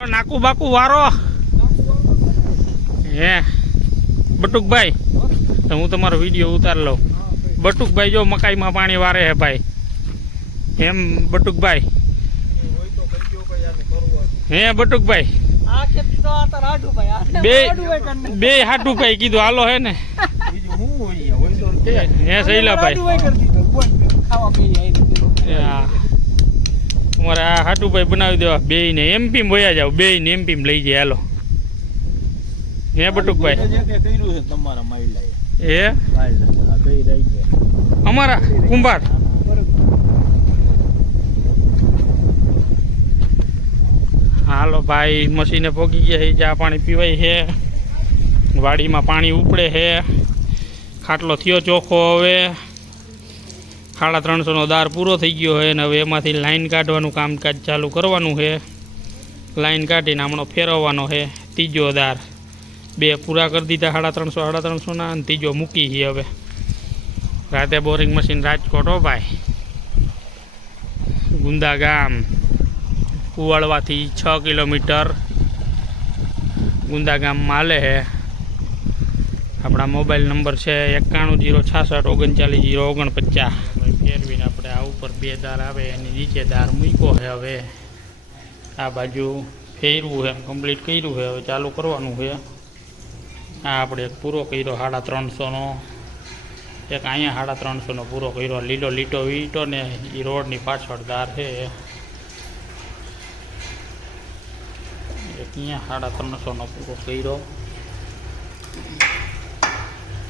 નાકુ Baku વારો હે બટુકભાઈ તો હું તમારો વિડીયો ઉતાર લઉં। બટુકભાઈ જો મકાઈમાં પાણી વારે હે ભાઈ એમ બટુકભાઈ હે બટુકભાઈ બે હાટુ ભાઈ કીધું હાલો હે ને હે શૈલાભાઈ અમારે આ હાટુભાઈ બનાવી દેવા બે ને એમપી વયા જાવ બે ને એમપી લઈ જાય હાલો હે બટુકભાઈ હે અમારા કુંભાર હાલો ભાઈ મશીને પોગી ગયા છે ચા પાણી પીવાય છે વાડીમાં પાણી ઉપડે છે ખાટલો થયો ચોખ્ખો હવે 350નો દાર પૂરો થઈ ગયો છે અને હવે એમાંથી લાઈન કાઢવાનું કામકાજ ચાલુ કરવાનું છે। લાઈન કાઢીને હમણો ફેરવવાનો છે ત્રીજો દાર બે પૂરા કરી દીધા 350ના અને ત્રીજો મૂકી છે હવે રાતે બોરિંગ મશીન રાજકોટ હો ભાઈ ગુંદા ગામ કુવાડવાથી 6 કિલોમીટર ગુંદા ગામમાં હાલે છે। આપણા મોબાઈલ નંબર છે 9106694049 ફેરવીને આપણે આ ઉપર બે દાર આવે એની નીચે દાર મૂક્યો છે હવે આ બાજુ ફેરવું છે કમ્પ્લીટ કર્યું છે હવે ચાલુ કરવાનું છે। આ આપણે એક પૂરો કર્યો 350નો એક અહીંયા 350નો પૂરો કર્યો લીલો લીટો વીટો ને એ રોડની પાછળ દાર છે એક અહીંયા 350નો પૂરો કર્યો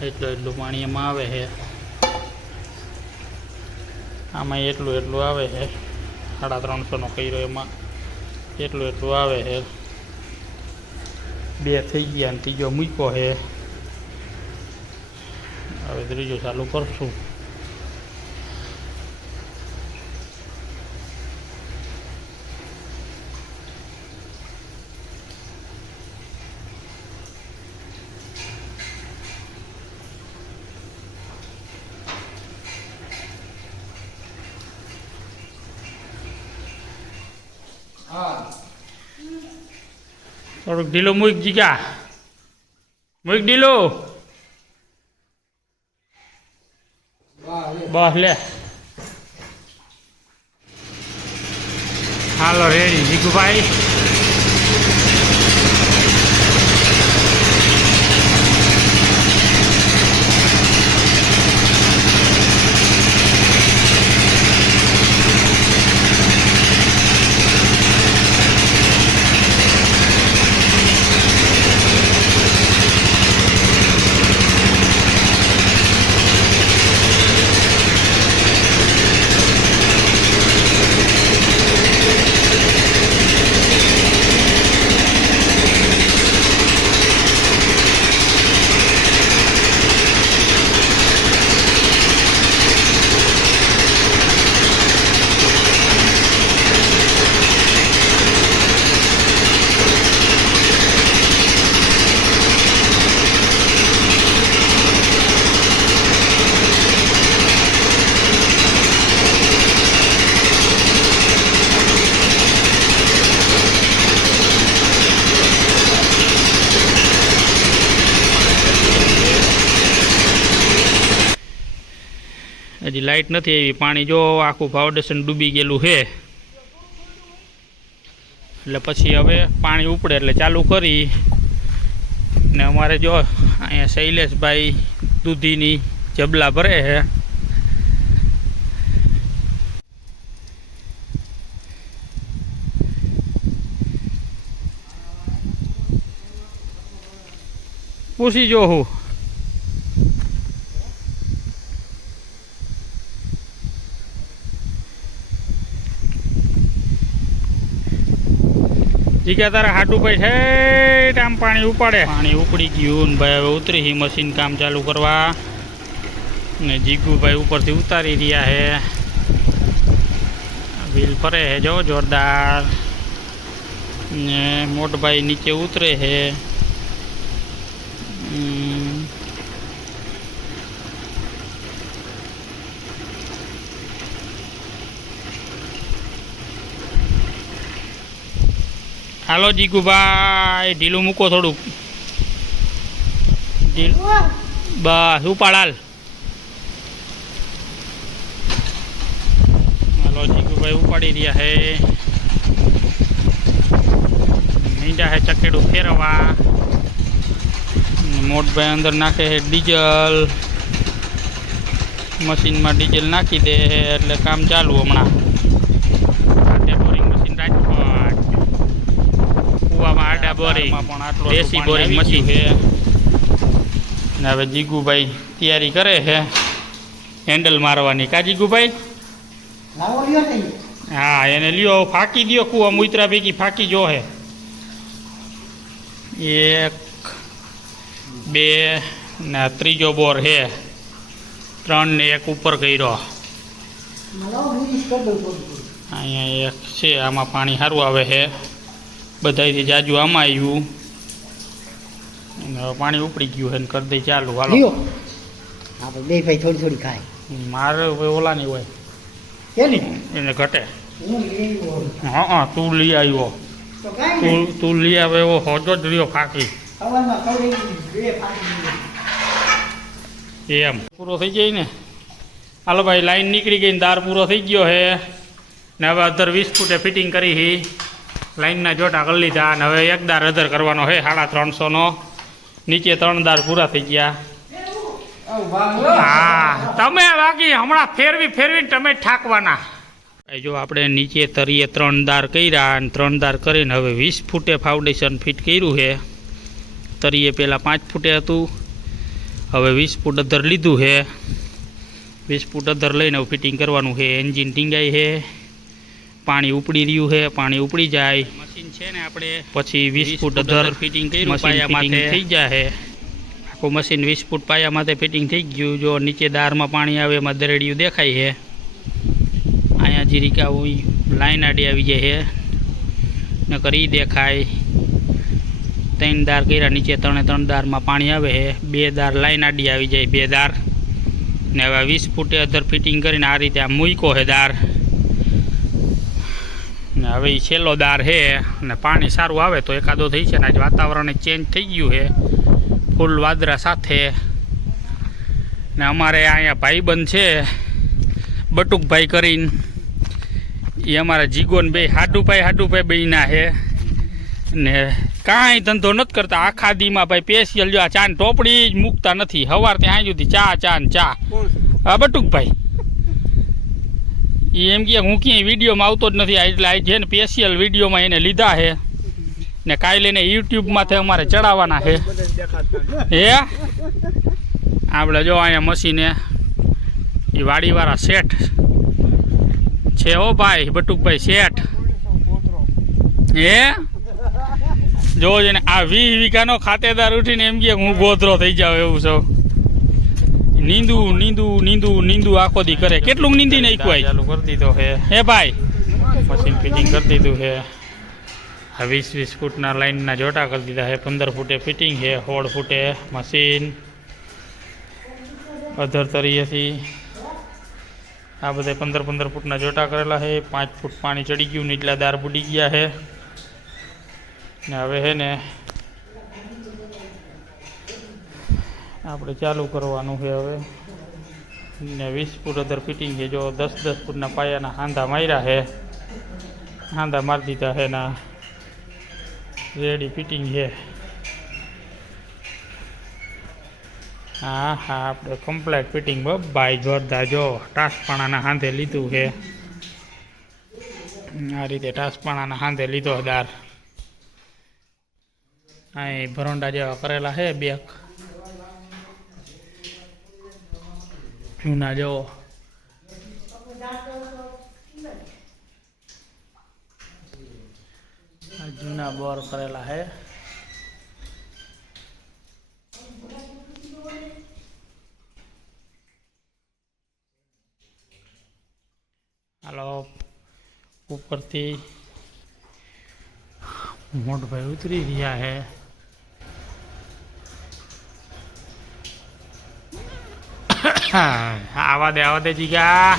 એટલું પાણી એમાં આવે છે આમાં એટલું આવે છે 350નો કર્યો એમાં એટલું આવે છે બે થઈ ગયા અને ત્રીજો મૂક્યો છે હવે ત્રીજો ચાલુ કરશું। થોડુંક ઢીલો મૂક જીગા મૂક ઢીલો બસ લે હાલો રેડી જીગુભાઈ હજી લાઇટ નથી આવી પાણી જો આખું ફાઉન્ડેશન ડૂબી ગયેલું છે એટલે પછી હવે પાણી ઉપડે એટલે ચાલુ કરી ને અમારે જો અહીંયા શૈલેષભાઈ દૂધીની જબલા ભરે છે પૂછી જો હું જીગા તારા હાટુભાઈ છે આમ પાણી ઉપાડે પાણી ઉપડી ગયું ને ભાઈ હવે ઉતરી મશીન કામ ચાલુ કરવા ને જીગુભાઈ ઉપરથી ઉતારી રહ્યા છે વ્હીલ ફરે છે જો જોરદાર ને મોટભાઈ નીચે ઉતરે છે હાલો જીગુભાઈ, ઢીલું મૂકો થોડુંક. બસ ઉપાડ હાલ. હાલો જીગુભાઈ ઉપાડી રહ્યા હે. મીંડા હે ચકેડું ફેરવા. મોટભાઈ અંદર નાખે છે ડીઝલ. મશીનમાં ડીઝલ નાખી દે એટલે કામ ચાલુ હમણાં. Boring machine Rajkot. કુવામાં આડા બોરિંગ દેશી બોરિંગ મશીન છે. ને હવે જીગુભાઈ તૈયારી કરે છે હેન્ડલ મારવાની. કા જીગુભાઈ? હા એને લ્યો, ફાંકી દો. કુવા મુઈત્રા ભેગી ફાંકી જો હે. 1 2 ને ત્રીજો બોર છે. 3 ને 1 ઉપર કર્યો. અહીંયા 1 છે, આમાં પાણી સારું આવે છે. બધાથી જાજુ આમાં આવ્યું. પાણી ઉપડી ગયું છે ને કરી દઈ ચાલુ. હાલો બે ભાઈ થોડી થોડી ખાય. મારે ઓલાની હોય એને ઘટે. હા તું લઈ આવ્યો. તું લઈ આવે એવો હોજો જ રહ્યો ફાંકી. એમ પૂરો થઈ જાય ને. હાલો ભાઈ, લાઈન નીકળી ગઈ ને દાર પૂરો થઈ ગયો છે ને. હવે 20 ફૂટે ફિટિંગ કરી છે. લાઈનના જોટા કરી લીધા અને હવે 1 દાર અધર કરવાનો છે 350નો. નીચે 3 દાર પૂરા થઈ ગયા. હા તમે બાકી હમણાં ફેરવીને તમે ઠાકવાના. જો આપણે નીચે તરીએ 3 દાર કર્યા અને 3 દાર કરીને હવે 20 ફૂટે ફાઉન્ડેશન ફિટ કર્યું છે. તરીએ પહેલાં 5 ફૂટે હતું, હવે 20 ફૂટ અધર લીધું છે. 20 ફૂટ અધર લઈને ફિટિંગ કરવાનું છે. એન્જિન ટીંગાઈ છે, પાણી ઉપડી રહ્યું છે. પાણી ઉપડી જાય મશીન છે ને આપણે પછી 20 ફૂટ અધર ફિટિંગ કર્યું પાયા માથે થઈ જાય. આખું મશીન 20 ફૂટ પાયા માથે ફિટિંગ થઈ ગયું. જો નીચે દારમાં પાણી આવે એમાં દરેડિયું દેખાય છે. અહીંયા જીરીકા લાઈન આડી આવી જાય છે ને કરી દેખાય. 3 દાર કર્યા, નીચે 3 દારમાં પાણી આવે છે. 2 દાર લાઈન આડી આવી જાય, 2 દાર ને હવે 20 ફૂટે અધર ફિટિંગ કરીને આ રીતે આ મૂક્યો છે દાર ને. હવે એ છેલ્લો દાર છે ને પાણી સારું આવે તો એકાદો થઈ છે ને. આજ વાતાવરણ ચેન્જ થઈ ગયું છે ફૂલ વાદળા સાથે ને. અમારે અહીંયા ભાઈબંધ છે બટુકભાઈ કરીને, એ અમારા જીગોન બે હાડુભાઈ બેના છે ને. કાંઈ ધંધો નથી કરતા આખા દીમાં ભાઈ. સ્પેશિયલ જો આ ચા ટોપડી જ મૂકતા નથી. સવારથી સાંજ સુધી ચા. હા બટુકભાઈ એ એમ કે હું ક્યાંય વિડીયોમાં આવતો જ નથી એટલે આ છે ને સ્પેશિયલ વિડીયોમાં એને લીધા છે ને. કાલે એને યુટ્યુબમાંથી અમારે ચડાવવાના છે. હે આપણે જો અહીંયા મશીને એ વાડીવાળા શેઠ છે. ઓ ભાઈ બટુકભાઈ શેઠ હે જો ને આ 20 વીઘાનો ખાતેદાર ઉઠીને એમ કે હું ગોધરો થઈ જાઉં એવું છો. નીંદું આખો દી કરે. કેટલું નીંદી નાખ્યું ચાલુ કરી દીધો છે હે ભાઈ. મશીન ફિટિંગ કરી દીધું છે. આ 20 ફૂટના લાઈનના જોટા કરી દીધા છે. 15 ફૂટે ફિટિંગ છે, 16 ફૂટે મશીન અધર તરીએથી. આ બધા 15 ફૂટના જોટા કરેલા છે. 5 ફૂટ પાણી ચડી ગયું, નીચલા દાર બુડી ગયા છે ને. હવે છે ને આપણે ચાલુ કરવાનું છે હવે ને. 20 ફૂટ અધર ફિટિંગ છે. જો 10 ફૂટના પાયાના હાંધા માર્યા છે. હાંધા મારી દીધા છે ના રેડી ફિટિંગ છે. હા આપણે કમ્પ્લેટ ફિટિંગ ભાઈ જોરદાર. જો ટાસપાણાના હાંધે લીધું છે આ રીતે. ટાસપાણાના હાંધે લીધો દાર. અહીં ભરોંડા જેવા કરેલા છે 2 જૂના. જો જૂના બોર કરેલા છે. હાલો ઉપરથી મોટભાઈ ઉતરી રહ્યા છે. આવા દે જીગા.